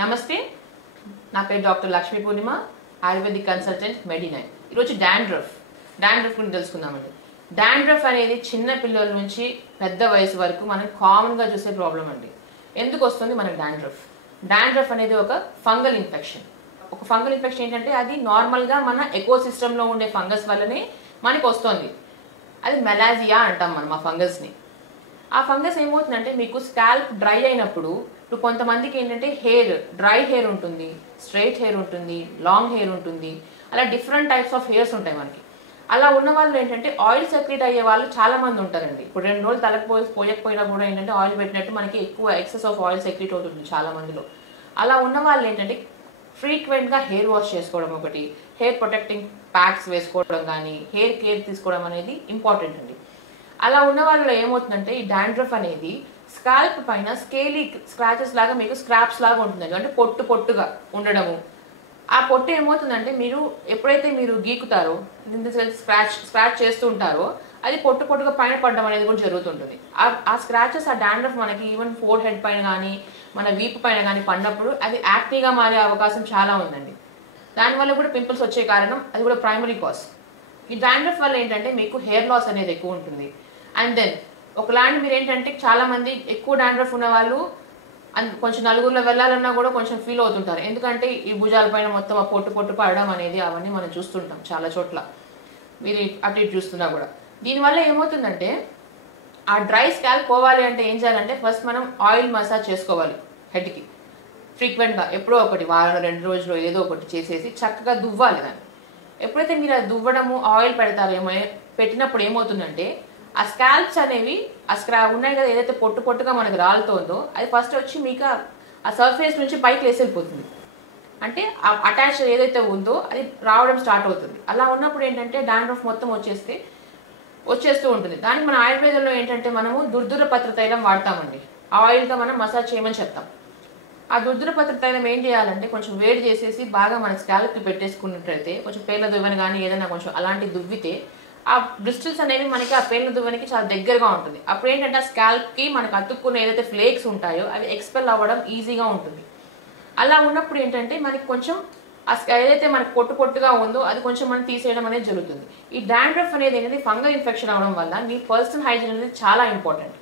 నమస్తే, నా పేరు డాక్టర్ లక్ష్మీ పూర్ణిమ, ఆయుర్వేదిక్ కన్సల్టెంట్ మెడి9. ఈరోజు డాండ్రఫ్ గురించి తెలుసుకుందామండి. డాండ్రఫ్ అనేది చిన్న పిల్లల నుంచి పెద్ద వయసు వరకు మనం కామన్గా చూసే ప్రాబ్లం అండి. ఎందుకు వస్తుంది మనకు డాండ్రఫ్ అనేది ఒక ఫంగల్ ఇన్ఫెక్షన్. ఒక ఫంగల్ ఇన్ఫెక్షన్ ఏంటంటే అది నార్మల్గా మన ఎకోసిస్టంలో ఉండే ఫంగస్ వల్లనే మనకి వస్తుంది. అది మెలాజియా అంటాం మనం ఆ ఫంగస్ని. ఆ ఫంగస్ ఏమవుతుందంటే మీకు స్కాల్ప్ డ్రై అయినప్పుడు, ఇప్పుడు కొంతమందికి ఏంటంటే డ్రై హెయిర్ ఉంటుంది, స్ట్రైట్ హెయిర్ ఉంటుంది, లాంగ్ హెయిర్ ఉంటుంది, అలా డిఫరెంట్ టైప్స్ ఆఫ్ హెయిర్స్ ఉంటాయి మనకి. అలా ఉన్న వాళ్ళు ఏంటంటే ఆయిల్ సెక్రీట్ అయ్యే వాళ్ళు చాలా మంది ఉంటారండి. ఇప్పుడు 2 రోజులు తలకు పోయకపోయినా కూడా ఏంటంటే ఆయిల్ పెట్టినట్టు మనకి ఎక్కువ ఎక్సెస్ ఆఫ్ ఆయిల్ సెక్రీట్ అవుతుంది చాలా మందిలో. అలా ఉన్న వాళ్ళు ఏంటంటే ఫ్రీక్వెంట్గా హెయిర్ వాష్ చేసుకోవడం, ఒకటి హెయిర్ ప్రొటెక్టింగ్ ప్యాక్స్ వేసుకోవడం కానీ హెయిర్ కేర్ తీసుకోవడం అనేది ఇంపార్టెంట్ అండి. అలా ఉన్న వాళ్ళలో ఏమవుతుందంటే ఈ డాండ్రఫ్ అనేది స్కాల్ప్ పైన స్కేలీ స్క్రాచెస్ లాగా మీకు స్క్రాప్స్ లాగా ఉంటుందండి. అంటే పొట్టుగా ఉండడము. ఆ పొట్టు ఏమవుతుందంటే మీరు ఎప్పుడైతే మీరు గీకుతారో, స్క్రాచ్ చేస్తూ ఉంటారో అది పొట్టుగా పైన పడడం అనేది కూడా జరుగుతుంటుంది. ఆ స్క్రాచెస్, ఆ డాండ్రఫ్ మనకి ఈవెన్ ఫోర్ హెడ్ పైన కానీ మన వీపు పైన కానీ పడినప్పుడు అది యాక్నీగా మారే అవకాశం చాలా ఉందండి. దానివల్ల కూడా పింపుల్స్ వచ్చే కారణం అది కూడా ప్రైమరీ కాజ్. ఈ డాండ్రఫ్ వల్ల ఏంటంటే మీకు హెయిర్ లాస్ అనేది ఎక్కువ ఉంటుంది. అండ్ దెన్ ఒకలాంటి మీరు ఏంటంటే చాలా మంది ఎక్కువ డాండ్రఫ్ ఉన్న వాళ్ళు కొంచెం నలుగురిలో వెళ్ళాలన్నా కూడా కొంచెం ఫీల్ అవుతుంటారు. ఎందుకంటే ఈ భుజాల పైన మొత్తం ఆ పొట్టు పడడం అనేది అవన్నీ మనం చూస్తుంటాం చాలా చోట్ల. మీరు అటు ఇటు చూస్తున్నా కూడా దీనివల్ల ఏమవుతుందంటే ఆ డ్రై స్కాల్ప్ పోవాలి అంటే ఏం చేయాలంటే ఫస్ట్ మనం ఆయిల్ మసాజ్ చేసుకోవాలి హెడ్కి ఫ్రీక్వెంట్గా. ఎప్పుడో ఒకటి వారం 2 రోజులు ఏదో ఒకటి చేసేసి చక్కగా దువ్వాలి దాన్ని. ఎప్పుడైతే మీరు అది దువ్వడము ఆయిల్ పెట్టినప్పుడు ఏమవుతుందంటే ఆ స్కాల్ప్స్ అనేవి ఉన్నాయి కదా, ఏదైతే పొట్టుగా మనకు రాలుతుందో అది ఫస్ట్ వచ్చి మీకు ఆ సర్ఫేస్ నుంచి పైకి వెళ్ళిపోతుంది. అంటే ఆ అటాచ్ ఏదైతే ఉందో అది రావడం స్టార్ట్ అవుతుంది. అలా ఉన్నప్పుడు ఏంటంటే డాండ్రఫ్ మొత్తం వచ్చేస్తూ ఉంటుంది. దానికి మన ఆయుర్వేదంలో ఏంటంటే మనము దుర్ధురపత్ర తైలం వాడతామండి. ఆ ఆయిల్తో మనం మసాజ్ చేయమని చెప్తాం. ఆ దుర్ధురపత్ర తైలం ఏం చేయాలంటే కొంచెం వేడి చేసేసి బాగా మన స్కాల్ప్కి పెట్టేసుకున్నట్లయితే, కొంచెం పేర్ల దువ్వెన కానీ ఏదైనా కొంచెం అలాంటి దువ్వితే ఆ బ్రిస్టిల్స్ అనేవి మనకి ఆ పేర్ల దువ్వెనకి చాలా దగ్గరగా ఉంటుంది. అప్పుడు ఏంటంటే ఆ స్కాల్ప్కి మనకు అతుక్కున్న ఏదైతే ఫ్లేక్స్ ఉంటాయో అవి ఎక్స్పెల్ అవ్వడం ఈజీగా ఉంటుంది. అలా ఉన్నప్పుడు ఏంటంటే మనకి కొంచెం ఏదైతే మనకి పొట్టుగా ఉందో అది కొంచెం మనం తీసేయడం అనేది జరుగుతుంది. ఈ డాండ్రఫ్ అనేది ఫంగల్ ఇన్ఫెక్షన్ అవడం వల్ల మీ పర్సనల్ హైజీన్ అనేది చాలా ఇంపార్టెంట్.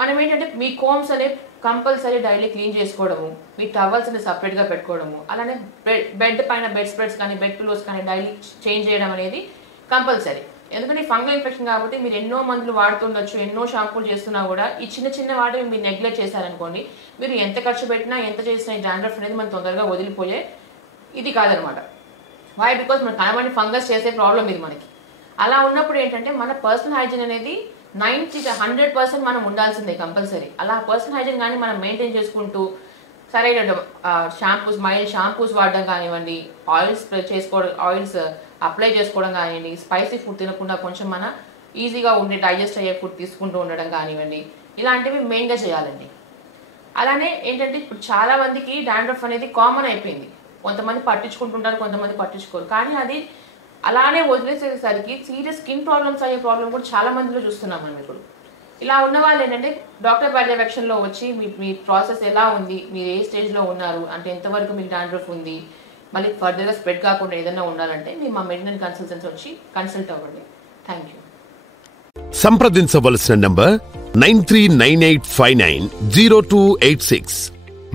మనం ఏంటంటే మీ కోమ్స్ అనేవి కంపల్సరీ డైలీ క్లీన్ చేసుకోవడము, మీ టవల్స్ అనేది సపరేట్గా పెట్టుకోవడము, అలానే బెడ్ పైన బెడ్ స్ప్రెడ్స్ కానీ బెడ్ పిల్లోస్ కానీ డైలీ చేంజ్ చేయడం అనేది కంపల్సరీ. ఎందుకంటే ఫంగల్ ఇన్ఫెక్షన్ కాబట్టి మీరు ఎన్నో మందులు వాడుతుండొచ్చు, ఎన్నో షాంపూలు చేస్తున్నా కూడా ఈ చిన్న వాటిని మీరు నెగ్లెక్ట్ చేశారనుకోండి, మీరు ఎంత ఖర్చు పెట్టినా ఎంత చేసినా ఈ డాండ్రఫ్ అనేది మనం తొందరగా వదిలిపోయే ఇది కాదనమాట. వై? బికాస్ మన కనబడి ఫంగస్ చేసే ప్రాబ్లం ఇది మనకి. అలా ఉన్నప్పుడు ఏంటంటే మన పర్సనల్ హైజీన్ అనేది 90-100% మనం ఉండాల్సిందే కంపల్సరీ. అలా పర్సనల్ హైజీన్ కానీ మనం మెయింటైన్ చేసుకుంటూ సరైన మైల్డ్ షాంపూస్ వాడడం కానివ్వండి, ఆయిల్స్ అప్లై చేసుకోవడం కానివ్వండి, స్పైసీ ఫుడ్ తినకుండా కొంచెం మన ఈజీగా ఉండే డైజెస్ట్ అయ్యే ఫుడ్ తీసుకుంటూ ఉండడం కానివ్వండి, ఇలాంటివి మెయిన్గా చేయాలండి. అలానే ఏంటంటే ఇప్పుడు చాలా మందికి డాండ్రఫ్ అనేది కామన్ అయిపోయింది. కొంతమంది పట్టించుకుంటుంటారు, కొంతమంది పట్టించుకోరు. కానీ అది అలానే వదిలేసేసరికి సీరియస్ స్కిన్ ప్రాబ్లమ్స్ అయ్యే ప్రాబ్లం కూడా చాలా మందిలో చూస్తున్నాం మనం ఇప్పుడు. ఇలా ఉన్న వాళ్ళు ఏంటంటే డాక్టర్ పర్యవేక్షణలో వచ్చి మీ ప్రాసెస్ ఎలా ఉంది, మీరు ఏ స్టేజ్లో ఉన్నారు, అంటే ఎంతవరకు మీకు డాండ్రఫ్ ఉంది, మళ్ళీ ఫర్దర్గా స్ప్రెడ్ కాకుండా ఏదైనా ఉండాలంటే మీరు మా మెడి9 కన్సల్టెంట్స్ వచ్చి కన్సల్ట్ అవ్వండి. Thank you. సంప్రదించవలసిన నంబర్ 9398590286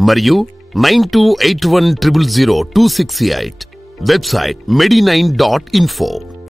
మరియు 9281000268. Website medi9.info.